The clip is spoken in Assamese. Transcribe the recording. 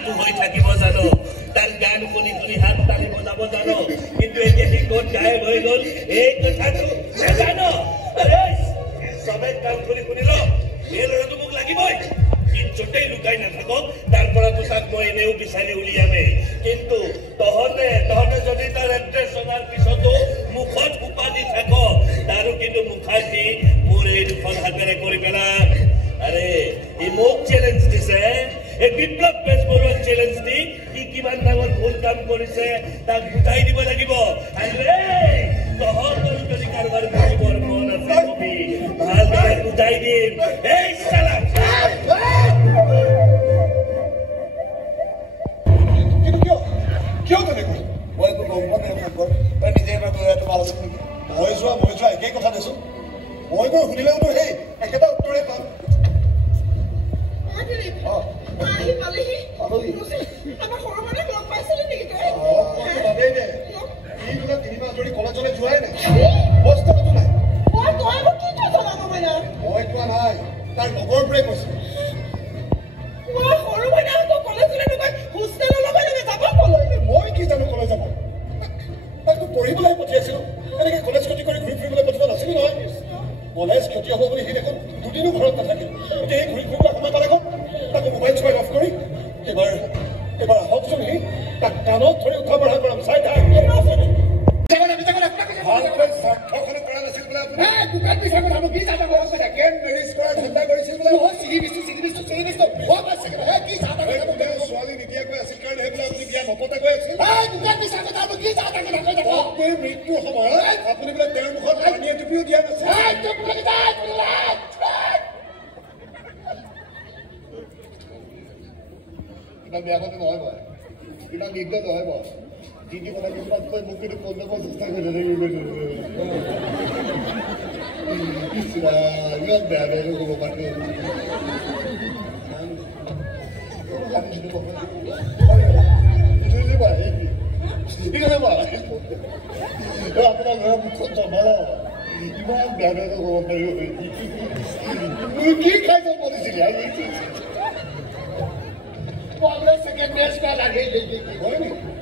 নাটু হৈ থাকিব জানো তাৰ গান শুনি শুনি হাত তালি বজাব জানো কিন্তু এতিয়া সি ক'ত গায়ব হৈ গ'ল এই কথাটো নাজানো চবে কাম কৰি শুনিল এই ল'ৰাটো মোক লাগিবই য'তেই লুকাই নাথাকক তাৰ পৰা তোক মই এনেও বিচাৰি উলিয়ামেই কিন্তু তহঁতে যদি তাৰ এড্ৰেছ জনাৰ পিছতো মুখত সোপা দি থাক তাৰো কিন্তু মুখাগ্নি মোৰ এই দুখন হাতেৰে কৰি পেলাম আৰে ই মোক চেলেঞ্জ দিছে এই বিপ্লৱ বেজবৰুৱাক চেলেঞ্জ দি ই কিমান ডাঙৰ ভুল কাম কৰিছে তাক বুজাই দিব লাগিব তহঁতৰ যদি কাৰোবাৰ বুজিবৰ মন আছে কবি ভালদৰে বুজাই দিম এই চালা কিয় তেনেকৈ মই একো গম পোৱা নাই মই নিজে এবাৰ গৈ ভাল আছে নেকি মই যোৱা একেই কথা দেচোন মই গৈ শুনিলেওতো সেই একেটা উত্তৰে পাম তিনিমাহ ধৰি কলেজলৈ যোৱাই নাই বস্তুটো নাই মই কোৱা নাই তাৰ লগৰবোৰে কৈছে মই কি জানো কলেজ যাব তাকতো পঢ়িবলৈ পঠিয়াইছিলো এনেকে কলেজ ক্ষতি কৰি ঘূৰি ফুৰিবলৈ পঠিওৱা নাছিলো নহয় কলেজ ক্ষতি হ'ব বুলি সি দেখোন দুদিনো ঘৰত নাথাকিল এতিয়া সেই ঘূৰি ফুৰিবলৈ সময় পালে গ'ল তাকো মোবাইল চোবাইল অফ কৰি এবাৰ আহকচোন সি তাক কাণত ধৰি উঠা বঢ়া কৰাম চাই থাক মৃত্যুৰ সময়ত আপুনি বোলে তেওঁৰ মুখত পানীয়ে টুপিও দিয়া নাছিল ইমান বেয়া কথা নহয় মই ইমান নিৰ্দয় নহয় মই যি কি কথা কিছুমান কৈ মোক কিন্তু ফোন নম্বৰ চেষ্টা কৰি ইমান বেয়া বেয়া ক'ব পাৰোঁ আপোনাৰ ঘৰৰ মুখত জমা ইমান বেয়া বেয়া ক'ব পাৰিব কি খাই জন্ম দিছিলে ছেকেণ্ড মেচ লাগে হয় নেকি